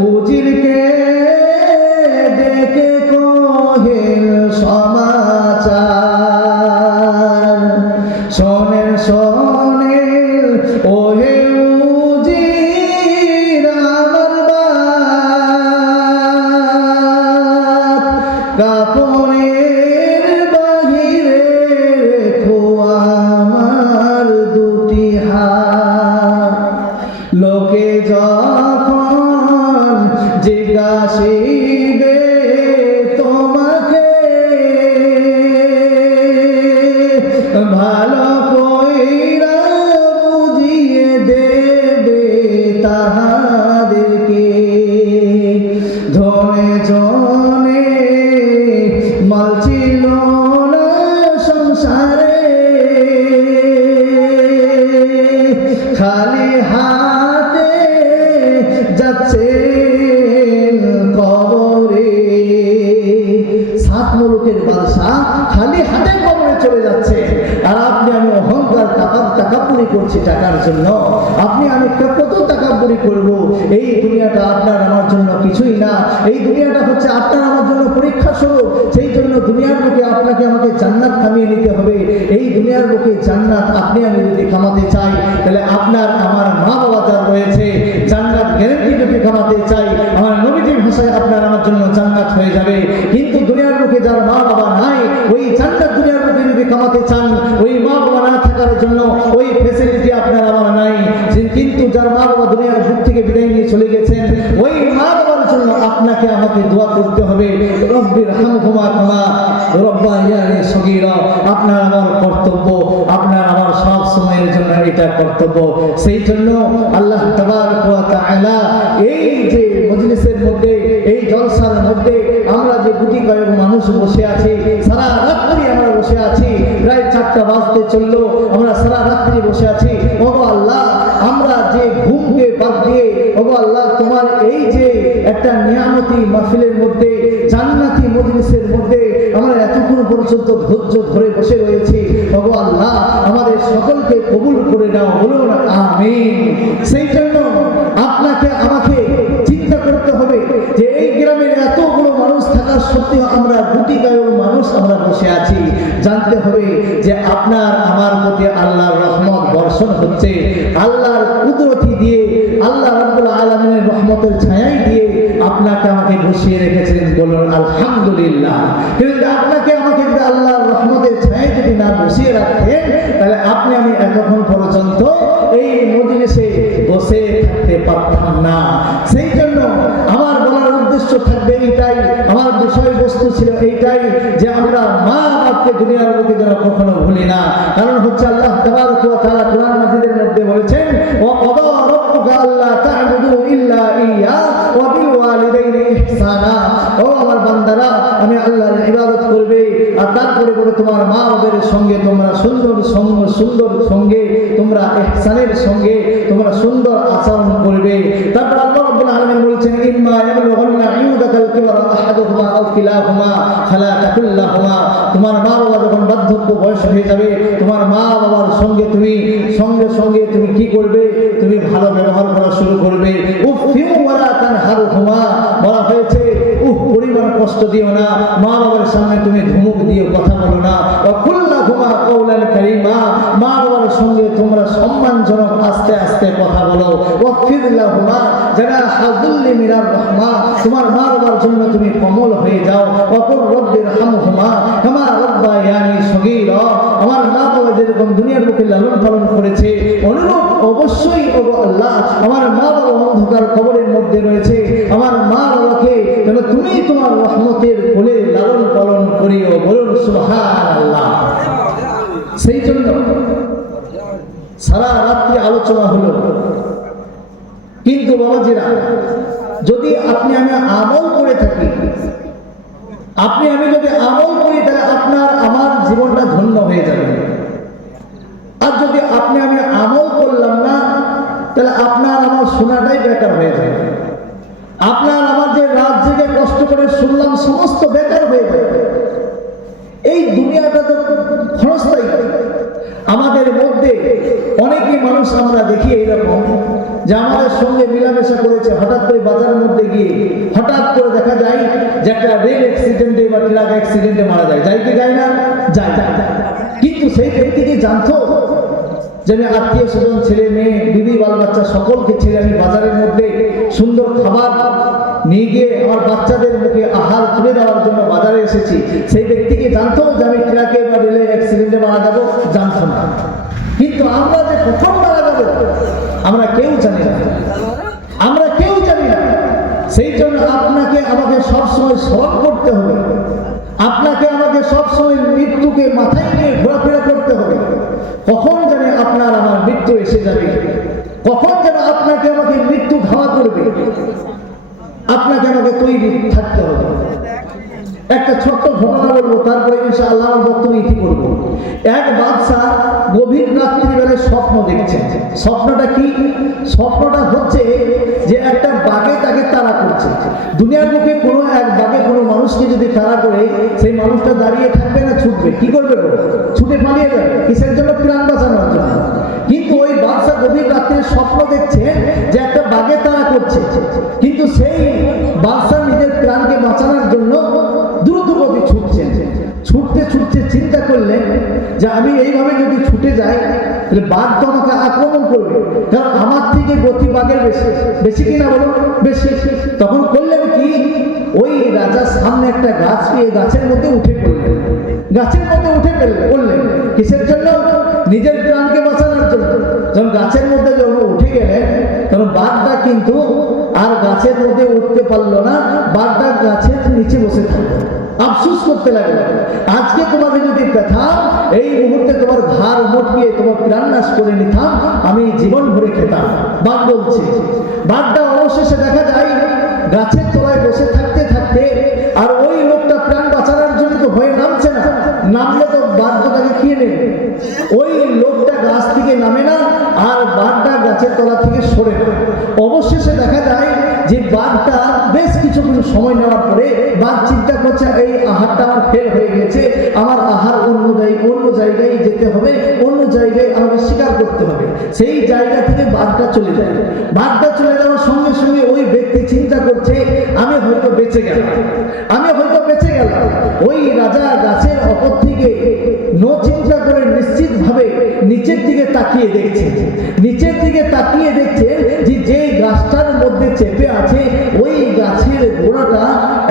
উজিরকে ডেকে কহেন সমাচার, শোনেন শোনেন ওহে উজির আমার বাত, কাপড়ের বাহিরে রেখো আমার দুটি হাত। লোকে যখন জিজ্ঞাসিবে তোমাকে, ভালো কইরা বুঝিয়ে দেবে তাহাদেরকে। ধনে জনে মাল ছিল না সংসারে, খালি হাতে যাচ্ছে কবরে। 7 মুলুকের বাদশা খালি হাতে কবরে চলে যাচ্ছে, আর আপনি আমি অহংকার টাকাপুরি করছি টাকার জন্য। আপনি আমি কত টাকাপুরি করব? এই দুনিয়াটা আপনার আমার জন্য কিছুই না। এই দুনিয়াটা হচ্ছে আপনার আমার জন্য পরীক্ষা স্বরূপ। সেই জন্য দুনিয়ার বুকে আপনাকে আমাকে জান্নাত কামিয়ে নিতে হবে। এই দুনিয়ার বুকে জান্নাত আপনি আমি যদি কামাতে চাই, তাহলে আপনার আমার মা বাবা যার রয়েছে জান্নাত গ্যারান্টি যদি কামাতে চাই, আমার নবীজির ভাষায় আপনার আমার জন্য জান্নাত হয়ে যাবে। কিন্তু দুনিয়ার বুকে যার মা বাবা নাই, ওই জান্নাত দুনিয়ার বুকে যদি কামাতে চান, ওই মা বাবা না থাকার জন্য ওই ফ্যাসিলিটি আপনার আমার নাই। কিন্তু যার মা বাবা দুনিয়ার বুক থেকে বিদায় নিয়ে চলে গেছেন, ওই মা বাবার জন্য আপনাকে আমাকে দোয়া করতে হবে। রব্বির হামহুমা কামা রব্বায়ানি সগীরা। আপনার আমার কর্তব্য, আপনার আমার সব সময়ের জন্য এটা কর্তব্য। সেই জন্য আল্লাহ তাবারক ওয়া তাআলা এই যে মজলিসের মধ্যে, এই জলসার মধ্যে আমরা যে গুটি কয়েক মানুষ বসে আছি, সারা রাত্রি আমরা বসে আছি, প্রায় 4টা বাজতে চললো, আমরা সারা রাত্রি বসে আছি। ওগো আল্লাহ, আমরা যে ঘুমকে বাদ দিয়ে, ওগো আল্লাহ তোমার এই যে একটা নিয়ামতি মাহফিলের মধ্যে, জান্নাতি মজলিসের মধ্যে আমরা এতক্ষণ পর্যন্ত ধৈর্য ধরে বসে রয়েছি, ওগো আল্লাহ আমাদের সকলকে কবুল করে নাও, বলুন আমিন। সেই জন্য আপনাকে আমাকে চিন্তা করতে হবে যে এই গ্রামের এতগুলো মানুষ থাকা সত্ত্বেও আমরা গুটি কয়েক মানুষ আমরা বসে আছি। জানতে হবে যে আপনার আমার প্রতি আল্লাহর রহমত বর্ষণ হচ্ছে, আল্লাহর কুদরতি দিয়ে, আল্লাহ রাব্বুল আলামিনের রহমতের ছায়ায় দিয়ে আপনাকে আমাকে বসিয়ে রেখেছেন, বলুন আলহামদুলিল্লাহ। কিন্তু আপনাকে আমাকে যদি আল্লাহর রহমত রহমতের ছায়ায় যদি না বসিয়ে রাখতেন, তাহলে আপনি আমি এতক্ষণ পর্যন্ত এই মজলিসে বসে থাকতে পারতাম না। সেই জন্য আমার বলার উদ্দেশ্য থাকবে এইটাই, আমার বিষয়বস্তু ছিল এইটাই, যে আমরা মা বাপকে দুনিয়ার বুকে যেন কখনো ভুলি না। কারণ হচ্ছে আল্লাহ তাবারক ওয়া তাআলা কোরআন মাজিদের মধ্যে বলেছেন, ওয়া ক্বাদা রাব্বুকা আল্লা তা'বুদু ইল্লা ইয়্যা ওয়া বিল ওয়ালিদাইনি ইহসানা। ও আমার বান্দারা, আমি আল্লাহর ইবাদত করবে, আর তারপরে বলে তোমার মা বাবার সঙ্গে তোমরা সুন্দর সঙ্গে তোমরা ইহসানের সঙ্গে তোমরা সুন্দর আচরণ করবে। তারপর আল্লাহ রাব্বুল আলামিন বলেছেন, ইম্মা ইয়াবলুগান্না ইউদাকাল কিবারা আহাদুহুমা আও কিলাহুমা ফালা তাকুল লাহুমা। তোমার মা বাবা যখন বার্ধক্য বয়স হয়ে যাবে, তোমার মা বাবার সঙ্গে তুমি তুমি কি করবে? তুমি ভালো ব্যবহার করা শুরু করবে। উফিউ ওয়ালা তানহারহুমা, বলা হয়েছে পরিমাণ কষ্ট দিও না, মা বাবার সামনে তুমি ধমক দিয়ে কথা বলো না। ওয়া কুল্লাহুমা কাওলান কারীমা, মা বাবার সঙ্গে তোমরা সম্মানজনক আস্তে আস্তে কথা বলো। ওয়াগফির লাহুমা জানাহা যুল্লি মিনার রাহমা, তোমার মা বাবার জন্য তুমি কোমল হয়ে যাও। ওয়া কুর রাব্বিরহামহুমা কামা রাব্বায়ানি সগীরা, আমার মা বাবা যেরকম দুনিয়ার বুকে লালন পালন করেছে, অনুরূপ অবশ্যই ও আল্লাহ আমার মা বাবা অন্ধকার কবরের মধ্যে রয়েছে, আমার মা বাবাকে যেন তুমি তোমার রহমতের কোলে লালন পালন করিও। বলুন সুবহানাল্লাহ। সেই জন্য সারা রাত্রি আলোচনা হলো, কিন্তু বাবাজিরা, যদি আপনি আমি আমল করে থাকি, আপনি আমি যদি আমল করি, তাহলে আপনার আমার জীবনটা ধন্য হয়ে যাবে। আর যদি আপনি আমি আমল করলাম না, তাহলে আপনার আমার শোনাটাই বেকার হয়ে যাবে। আপনার আমার যে রাত জেগে কষ্ট করে শুনলাম, সমস্ত বেকার হয়ে যাবে। এই দুনিয়াটা তো ক্ষণস্থায়ী। আমাদের মধ্যে অনেকেই মানুষ আমরা দেখি এইরকম, যে আমাদের সঙ্গে মেলামেশা করেছে, হঠাৎ করে বাজারের মধ্যে গিয়ে হঠাৎ করে দেখা যায় যে একটা রেল অ্যাক্সিডেন্টে বা ট্রাক অ্যাক্সিডেন্টে মারা যায়। যায় কি যায় না? যায়। কিন্তু সেই ব্যক্তিকে জানতো যে আমি আত্মীয় স্বজন, ছেলে মেয়ে, বিবি বাল বাচ্চা সকলকে ছেড়ে আমি বাজারের মধ্যে সুন্দর খাবার নিয়ে গিয়ে আমার বাচ্চাদের মুখে আহার তুলে দেওয়ার জন্য বাজারে এসেছি। সেই ব্যক্তিকে জানতো যে আমি ট্রাকে বা রেলে অ্যাক্সিডেন্টে মারা যাবো? জানতো না। কিন্তু আমরা যে কখন মারা যাবো আমরা কেউ জানি না, আমরা কেউ জানি না। সেই জন্য আপনাকে আমাকে সবসময় স্মরণ করতে হবে, আপনাকে আমাকে সবসময় মৃত্যুকে মাথায় নিয়ে ঘোরাফেরা করতে হবে। কখন জানে আপনার আমার মৃত্যু এসে যাবে, কখন যেন আপনাকে আমাকে মৃত্যু ধাওয়া করবে, আপনাকে আমাকে তৈরি থাকতে হবে। একটা ছোট্ট ঘটনা বলবো, তারপরে ইনশাআল্লাহ আমার বক্তব্য ইতি করবো। এক বাদশা গভীর রাত্রিবেলায় স্বপ্ন দেখছে। স্বপ্নটা কি? স্বপ্নটা হচ্ছে যে একটা বাঘে তাকে তাড়া করছে। দুনিয়ার মুখে কোনো এক বাঘে কোনো মানুষকে যদি তাড়া করে, সেই মানুষটা দাঁড়িয়ে থাকবে না ছুটবে? কি করবে? ছুটে পালিয়ে যাবে। কিসের জন্য? প্রাণ বাঁচানোর জন্য। কিন্তু ওই বাদশা গভীর রাত্রে স্বপ্ন দেখছে যে একটা বাঘে তাড়া করছে, কিন্তু সেই বাদশা নিজের প্রাণকে বাঁচানোর জন্য দ্রুতগতি ছুটছেন। ছুটতে ছুটতে চিন্তা করলেন যে আমি এইভাবে যদি ছুটে যাই, তাহলে বাঘ তো আমাকে আক্রমণ করবে, কারণ আমার থেকে গতি বাঘের বেশি কিনা বলুন? বেশি। তখন করলেন কি, ওই রাজার সামনে একটা গাছ পেয়ে গাছের মধ্যে উঠে পড়লেন। গাছের মধ্যে উঠে পড়লেন কিসের জন্য? নিজের প্রাণকে বাঁচানোর জন্য। যখন গাছের মধ্যে যখন উঠে গেলেন, তখন বাঘটা কিন্তু আর গাছের মধ্যে উঠতে পারলো না, বাঘটা গাছের নিচে বসে থাকলো। আফসোস করতে লাগলো, আজকে তোমাকে যদি পেতাম, এই মুহূর্তে তোমার ঘাড় মটকিয়ে তোমার প্রাণ নাশ করে নিতাম, আমি জীবন ভরে খেতাম। বাঘ বলছে। বাঘটা অবশেষে দেখা যায় গাছের তলায় বসে থাকতে থাকতে, আর ওই লোকটা প্রাণ বাঁচানোর জন্য তো ভয়ে নামছে না, নামলে তো বাঘটা তাকে খেয়ে নেবে। ওই লোকটা গাছ থেকে নামে না, আর বাঘটা গাছের তলা থেকে সরে না। অবশেষে দেখা যায় যে বাঘটা বেশ কিছু সময় নেওয়ার পরে বাঘ চিন্তা করছে, এই আহারটা আমার ফেল হয়ে গেছে, আমার আহার অন্য জায়গায় যেতে হবে, অন্য জায়গায় আমাকে শিকার করতে হবে। সেই জায়গা থেকে বাঘটা চলে যায়। বাঘটা চলে যাওয়ার সঙ্গে সঙ্গে ওই ব্যক্তি চিন্তা করছে, আমি হয়তো বেঁচে গেলাম। ওই রাজা গাছের অপর থেকে চিন্তা করে নিশ্চিতভাবে নিচের দিকে তাকিয়ে দেখছে। যে গাছটার মধ্যে চেপে আছে, ওই গাছের গোড়াটা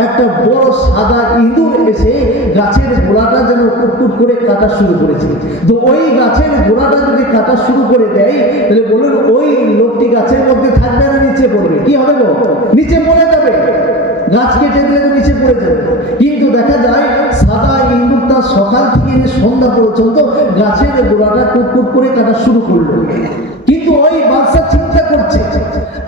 একটা বড় সাদা ইঁদুর এসে গাছের গোড়াটা যেন কুটকুট করে কাটা শুরু করেছে। তো ওই গাছের গোড়াটা যদি কাটা শুরু করে দেয়, তাহলে বলুন ওই লোকটি গাছের মধ্যে থাকবে না নিচে পড়বে? কি হবে গো? নিচে পড়ে যাবে। গাছ কেটে দিলে তো নিচে পড়ে যাবে। কিন্তু দেখা যায় সাদা ইঁদুরটা সকাল থেকে সন্ধ্যা পর্যন্ত গাছের গোড়াটা কুটকুট করে কাটা শুরু করলো। কিন্তু ওই বাচ্চা চিন্তা করছে,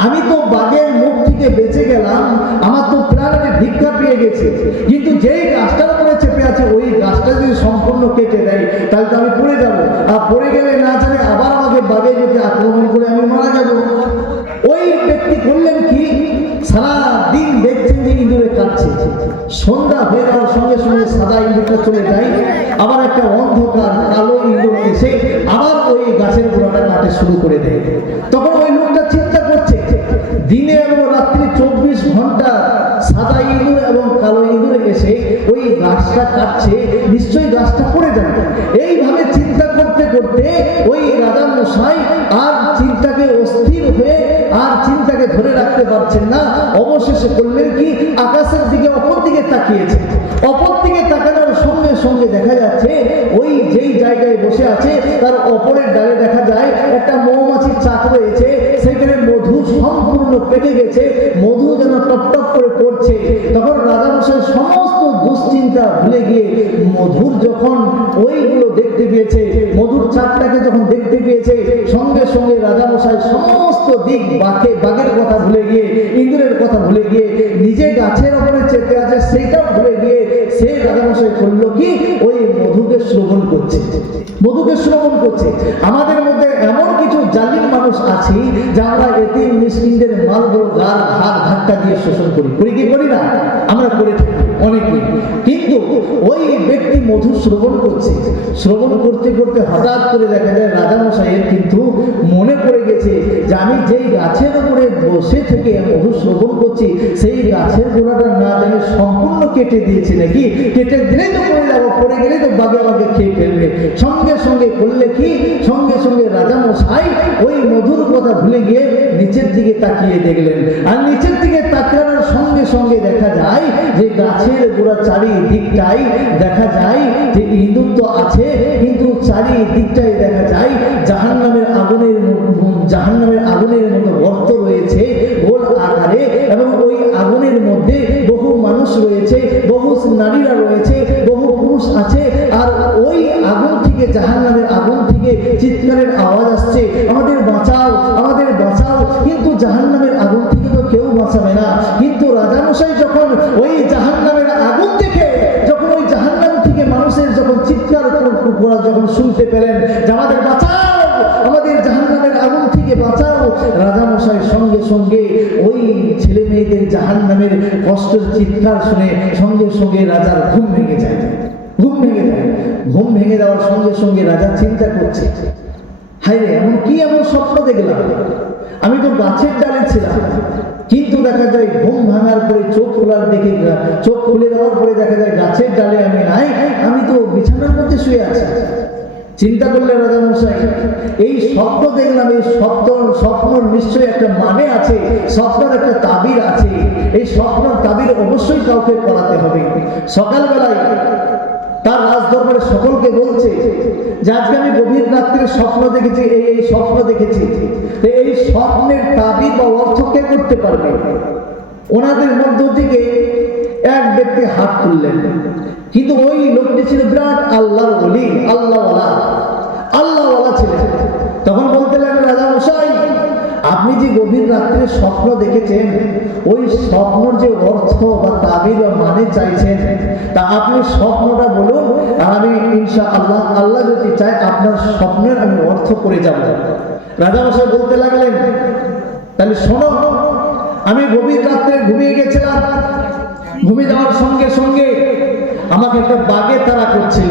আমি তো বাঘের মুখ থেকে বেঁচে গেলাম, আমার তো প্রাণে ভিক্ষা পেয়ে গেছে, কিন্তু যেই গাছটার উপরে চেপে আছে ওই গাছটা যদি সম্পূর্ণ কেটে দেয় তাহলে তো আমি পড়ে যাব, আর পড়ে গেলে না জানে আবার আমাকে বাঘে যদি আক্রমণ করে আমি মারা যাব। ওই ব্যক্তি করলেন কি, সারা দিন দেখছেন যে ইঁদুরে কাটছে, সন্ধ্যা হয়ে যাওয়ার সঙ্গে সঙ্গে সাদা ইঁদুরটা চলে যায়, আবার একটা অন্ধকার কালো ইঁদুর এসে আবার ওই গাছের গোড়াটা কাটে শুরু করে দেয়। তখন ওই লোকটা চিন্তা করছে, দিনে এবং রাত্রি 24 ঘন্টা সাদা ইঁদুর এবং কালো ইঁদুর এসে ওই গাছটা কাটছে, নিশ্চয়ই গাছটা পড়ে যাবে। এইভাবে চিন্তা করতে করতে ওই রাজা মশাই আর চিন্তাকে অস্থির হয়ে আর চিন্তাকে ধরে রাখতে পারছেন না। অবশেষে করলেন কি, আকাশের দিকে অপর দিকে তাকিয়েছে। অপর দিকে তাকানোর সঙ্গে সঙ্গে দেখা যাচ্ছে ওই যেই জায়গায় বসে আছে তার অপরের ডালে দেখা যায় একটা মৌমাছির চাক রয়েছে, সেখানে মধু সম্পূর্ণ পেকে গেছে, মধু যেন টপ টপ করে পড়ছে। তখন রাজামশাই সমস্ত দুশ্চিন্তা ভুলে গিয়ে মধুর যখন ওইগুলো দেখতে পেয়েছে, মধুর চাকটাকে যখন দেখতে পেয়েছে, সঙ্গে সঙ্গে রাজামশাই সমস্ত দিক বাঘের কথা ভুলে গিয়ে, ইঁদুরের কথা ভুলে গিয়ে, নিজে গাছের উপরে চেপে আছে সেইটাও ভুলে গিয়ে সে রাজামশাই করলো কি, ওই মধুকে শ্রবণ করছে, মধুকে শ্রবণ করছে। আমাদের মধ্যে এমন কিছু জালিম মানুষ আছে যে আমরা এতিম মিসকিনদের মালগুলো ঘাড় ধাক্কা দিয়ে শোষণ করি, করি কি করি না? আমরা করে থাকি অনেকে। কিন্তু ওই ব্যক্তি মধু শ্রবণ করছে, শ্রবণ করতে করতে হঠাৎ করে দেখা যায় রাজামশাইয়ের কিন্তু মনে পড়ে গেছে যে আমি যেই গাছের উপরে বসে থেকে মধু শ্রবণ করছি সেই গাছের গোড়াটা না জানি সম্পূর্ণ কেটে দিয়েছে নাকি, কেটে দিলেই তো পড়ে যাবো, পড়ে গেলেই তো বাঘে বাঘে খেয়ে ফেলবে। সঙ্গে সঙ্গে করলে কি, সঙ্গে সঙ্গে রাজামশাই ওই মধুর কথা ভুলে গিয়ে নিচের দিকে তাকিয়ে দেখলেন। আর নিচের দিকে তাকানোর সঙ্গে সঙ্গে দেখা যায় যে গাছের গোড়া চারিদিকটাই দেখা যায় যে ইঁদুর তো আছে, কিন্তু চারিদিকটাই দেখা যায় জাহান্নামের আগুনের মতো গর্ত রয়েছে গোল আকারে, এবং ওই আগুনের মধ্যে বহু মানুষ রয়েছে, বহু নারীরা রয়েছে, বহু পুরুষ আছে। আর ওই আগুন থেকে, জাহান্নামের আগুন থেকে চিৎকারের আওয়াজ আসছে, আমাদের বাঁচাও, আমাদের বাঁচাও। কিন্তু জাহান্নামের আগুন থেকে তো কেউ বাঁচাবে না। কিন্তু রাজামশাই যখন ওই জাহান্নামের আগুন থেকে, যখন ওই জাহান্নাম থেকে মানুষের যখন চিৎকার করা যখন শুনতে পেলেন যে আমাদের বাঁচাও, আমাদের জাহান্নামের আগুন থেকে বাঁচাও, রাজামশাই সঙ্গে সঙ্গে ওই ছেলে মেয়েদের জাহান্নামের কষ্টের চিৎকার শুনে সঙ্গে সঙ্গে রাজার ঘুম ভেঙে যায়, ঘুম ভেঙে যায়। ঘুম ভেঙে যাওয়ার সঙ্গে সঙ্গে রাজা চিন্তা করছে, হায় রে, এমন স্বপ্ন দেখলাম, আমি তো গাছের ডালে ছিলাম, কিন্তু দেখা যায় ঘুম ভাঙার পরে চোখ খুলে দেওয়ার পরে দেখা যায় গাছের ডালে আমি নাই, আমি তো বিছানার মধ্যে শুয়ে আছি। চিন্তা করলেন রাজামশাই, এই স্বপ্ন দেখলাম, এই স্বপ্নর নিশ্চয়ই একটা মানে আছে, স্বপ্নের একটা তাবির আছে, এই স্বপ্নের তাবির অবশ্যই কাউকে করাতে হবে। সকালবেলায় তার রাজদরবারে সকলকে বলছে যে আজকে আমি গভীর রাত্রে স্বপ্ন দেখেছি, এই স্বপ্ন দেখেছি, এই স্বপ্নের তাবির বা অর্থ কে করতে পারবে? ওনাদের মধ্য থেকে এক ব্যক্তি হাত তুললেন, কিন্তু ওই লোকটি ছিল বিরাট আল্লাহর ওলি, আল্লাহওয়ালা ছিলেন। তখন বলতে লাগলেন, রাজামশাই, আপনি যে গভীর রাত্রে স্বপ্ন দেখেছেন, ওই স্বপ্নর যে অর্থ বা তাবির বা মানে চাইছেন, তা আপনি স্বপ্নটা বলুন, আর আমি ইনশাআল্লাহ, আল্লাহ যদি চায় আপনার স্বপ্নের আমি অর্থ করে যাব। রাজামশাই বলতে লাগলেন, তাহলে শোনো, আমি গভীর রাত্রে ঘুমিয়ে গেছিলাম, ঘুমিয়ে যাওয়ার সঙ্গে সঙ্গে আমাকে একটা বাঘে তাড়া করছিল,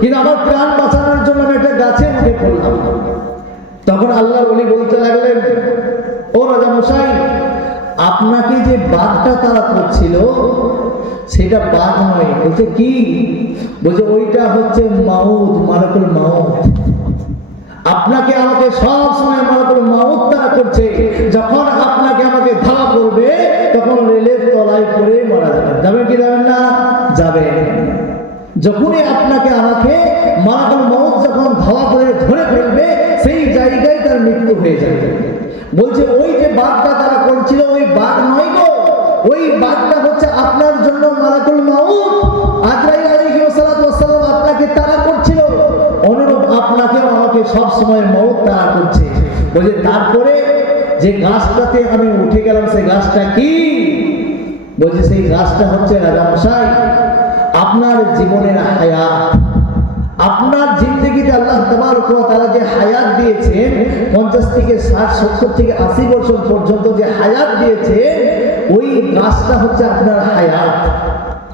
কিন্তু আমার প্রাণ বাঁচানোর জন্য আমি একটা গাছে উঠে পড়লাম। তখন আল্লাহর ওলি বলতে লাগলেন, ও রাজামশাই, আপনাকে যে বাঘটা তাড়া করছিল সেটা বাঘ নয়। বলছে কি? বলছে ওইটা হচ্ছে মাউত, মালাকুল মাউত। আপনাকে আমাকে সব সময় মালাকুল মাউত তাড়া করছে, যখন আপনাকে আমাকে ধাওয়া করবে তখন রেলের তলায় পড়ে মারা যাবেন। যাবেন কি যাবেন না? যাবেন। যখনই আপনাকে আমাকে মালাকুল মউত যখন ধাওয়া করে ধরে ফেলবে সেই জায়গায় তার মৃত্যু হয়ে যাবে। বলছে ওই যে বাঘটা তারা করছিল ওই বাঘ নয় গো, ওই বাঘটা হচ্ছে আপনার জন্য মালাকুল মউত আজরাইল আলাইহিস সালাতু ওয়াস সালাম আপনাকে তাড়া করছিল, অনুরূপ আপনাকেও আমাকে সব সময় মউত তাড়া করছে। বলছে তারপরে যে গাছটাতে আমি উঠে গেলাম সেই গাছটা কি? বলছে সেই গাছটা হচ্ছে রাজামশাই আপনার জীবনের হায়াত। আপনার জিন্দগিতে আল্লাহ তাবারক ওয়া তাআলা যে হায়াত দিয়েছেন 50 থেকে 60 70 থেকে 80 বছর পর্যন্ত যে হায়াত দিয়েছে ওই গাছটা হচ্ছে আপনার হায়াত।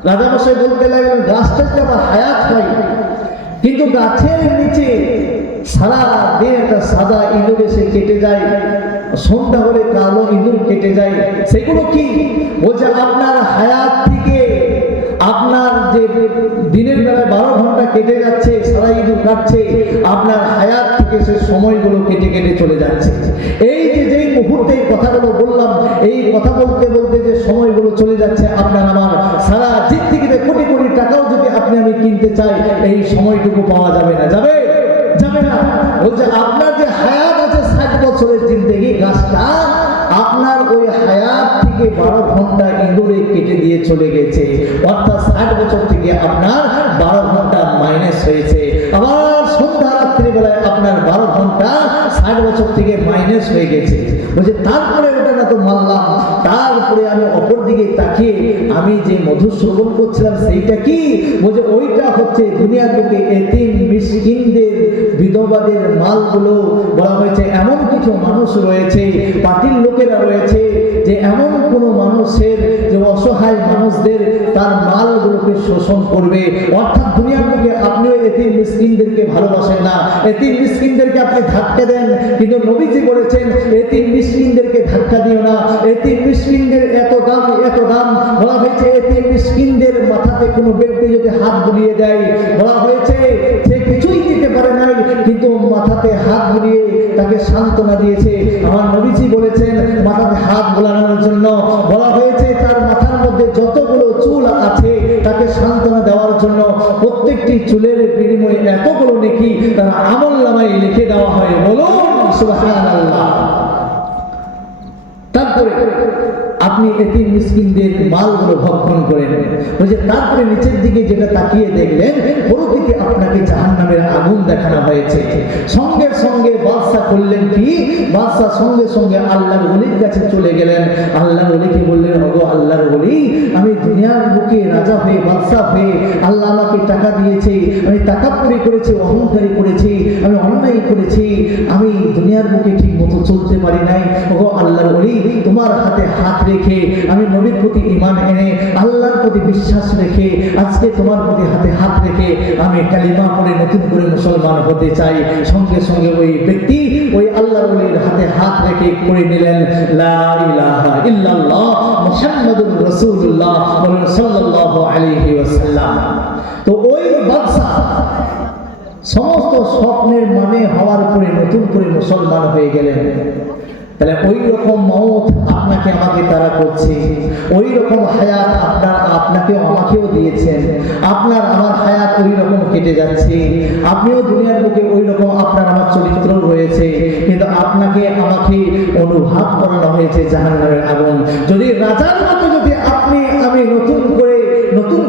রাজামশাই বলতে লাগলেন গাছটাতে আমার হায়াত হয়, কিন্তু গাছের নিচে সারা দিন একটা সাদা ইঁদুর এসে কেটে যায়, সন্ধ্যা হলে কালো ইঁদুর কেটে যায়, সেগুলো কি? বলছে আপনার হায়াত থেকে আপনার যে দিনের বেলায় 12 ঘন্টা কেটে যাচ্ছে সারা ইঁদুর কাটছে, আপনার হায়াত থেকে সে সময়গুলো কেটে কেটে চলে যাচ্ছে। এই যে যেই মুহূর্তে কথাগুলো বললাম, এই কথা বলতে বলতে যে সময়গুলো চলে যাচ্ছে আপনার আমার, সারা জিন্দেগিতে কোটি কোটি টাকাও যদি আপনি আমি কিনতে চাই এই সময়টুকু পাওয়া যাবে না। যাবে? যাবে না। বলছে আপনার যে হায়াত আছে 60 বছরের জিন্দেগি, গাছটা আপনার ওই হায়াত থেকে 12 ঘন্টা ইঁদুরে কেটে দিয়ে চলে গেছে, অর্থাৎ 60 বছর থেকে আপনার 12 ঘন্টা মাইনাস হয়েছে। আবার সন্ধ্যা রাত্রি বেলায় আপনার 12 ঘন্টা 60 বছর থেকে মাইনাস হয়ে গেছে। বলছে তারপরে ওটা না তো মানলাম, তারপরে আমি অপর দিকে তাকিয়ে আমি যে মধু শ্রবণ করছিলাম সেইটা কি? বলছে ওইটা হচ্ছে দুনিয়ার বুকে এতিম মিসকিনদের বিধবাদের মালগুলো বলা হয়েছে। এমন কিছু মানুষ রয়েছে, পার্টির লোকেরা রয়েছে যে এমন কোন মানুষের যে অসহায় মানুষদের তার মালগুলোকে শোষণ করবে। অর্থাৎ দুনিয়ার বুকে আপনিও এতিম মিসকিনদেরকে ভালোবাসেন না, এতিম মিসকিনদেরকে আপনি ধাক্কা দেন, কিন্তু নবীজি বলেছেন এতিম মিসকিনদেরকে ধাক্কা দিও না। এতিম মিসকিনদের এত দাম, এত দাম। বলা হয়েছে এতিম মিসকিনদের মাথাতে কোনো ব্যক্তি যদি হাত বুলিয়ে দেয়, বলা হয়েছে সে কিছুই দিতে পারে নাই কিন্তু মাথাতে হাত বুলিয়ে তাকে সান্ত্বনা দিয়েছে। আমার নবীজি বলেছেন মাথাতে হাত বোলানোর জন্য বলা হয়েছে তার মাথার মধ্যে যতগুলো চুল আছে তাকে সান্ত্বনা দেওয়ার জন্য প্রত্যেকটি চুলের বিনিময়ে এতগুলো নেকি তার আমলনামায় লিখে দেওয়া হয়। বলুন সুবহানাল্লাহ। তারপরে আপনি এতিম মিসকিনদের মালগুলো ভক্ষণ করেন। বলছে তারপরে নিচের দিকে যেটা তাকিয়ে দেখলেন পরদিকে আপনাকে জাহান্নামের আগুন দেখানো হয়েছে। সঙ্গে সঙ্গে বাদশা করলেন কি? বাদশা সঙ্গে সঙ্গে আল্লাহর ওলির কাছে চলে গেলেন। আল্লাহর ওলিকে বললেন ওগো আল্লাহর ওলি, আমি দুনিয়ার বুকে রাজা হয়ে বাদশা হয়ে আল্লাহ আমাকে টাকা দিয়েছে, আমি তাকাব্বুরি করেছি, অহংকারী করেছি, আমি অন্যায় করেছি, আমি দুনিয়ার বুকে ঠিক মতো চলতে পারি নাই। ওগো আল্লাহর ওলি, তোমার হাতে হাত রেখে আমি নবীর প্রতি ঈমান এনে আল্লাহর প্রতি বিশ্বাস রেখে আজকে তোমার প্রতি হাতে হাত রেখে আমি কালিমা পড়ে নতুন করে মুসলমান হতে চাই। সঙ্গে সঙ্গে ওই ব্যক্তি ওই আল্লাহর ওলির হাতে হাত রেখে করে নিলেন লা ইলাহা ইল্লাল্লাহ মুহাম্মাদুর রাসূলুল্লাহ সাল্লাল্লাহু আলাইহি ওয়াসাল্লাম। তো ওই বাদশা সমস্ত স্বপ্নের মানে হওয়ার পরে নতুন করে মুসলমান হয়ে গেলেন। তাহলে ওই রকম মওত আপনাকে আমাকে তারা করছে, ওই রকম হায়াত আপনাকে আমাকেও দিয়েছেন। আপনার আমার হায়াত ওই রকম কেটে যাচ্ছে, আপনিও দুনিয়ার বুকে ওই রকম আপনার আমার চরিত্র রয়েছে, কিন্তু আপনাকে আমাকে অনুভব করানো হয়েছে জাহান্নামের আগুন। যদি রাজার মতো যদি আপনি আমি নতুন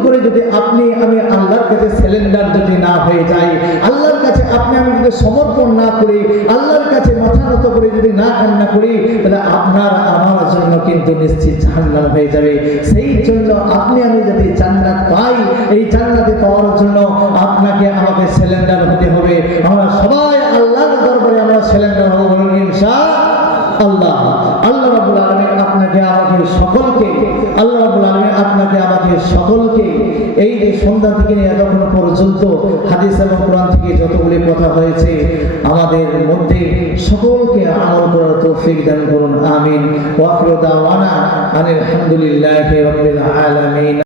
করে যদি আপনি আমি আল্লাহর কাছে সিলিন্ডার যদি না হয়ে যাই, আল্লাহর কাছে আপনি আমি যদি সমর্পণ না করি, আল্লাহর কাছে মাথা নত করে যদি না কান্না করি, তাহলে আপনার আমার জন্য কিন্তু নিশ্চিত জাহান্নাম হয়ে যাবে। সেই জন্য আপনি আমি যদি জান্নাত পাই, এই জান্নাতে পাওয়ার জন্য আপনাকে আমাকে সিলিন্ডার হতে হবে। আমরা সবাই আল্লাহর দরবারে আমরা সিলিন্ডার হব ইনশাআল্লাহ। আল্লাহ রাব্বুল আলামিন আপনাকে আমাকে সকলকে আল্লাহ রাব্বুল আলামিন আপনাকে আমাকে সকলকে এই যে সন্ধ্যা থেকে এতক্ষণ পর্যন্ত হাদিস এবং কোরআন থেকে যতগুলি কথা হয়েছে আমাদের মধ্যে সকলকে আমল করার তৌফিক দান করুন। আমিন। ওয়া আখিরু দাওয়ানা আনিল হামদুলিল্লাহি রাব্বিল আলামিন।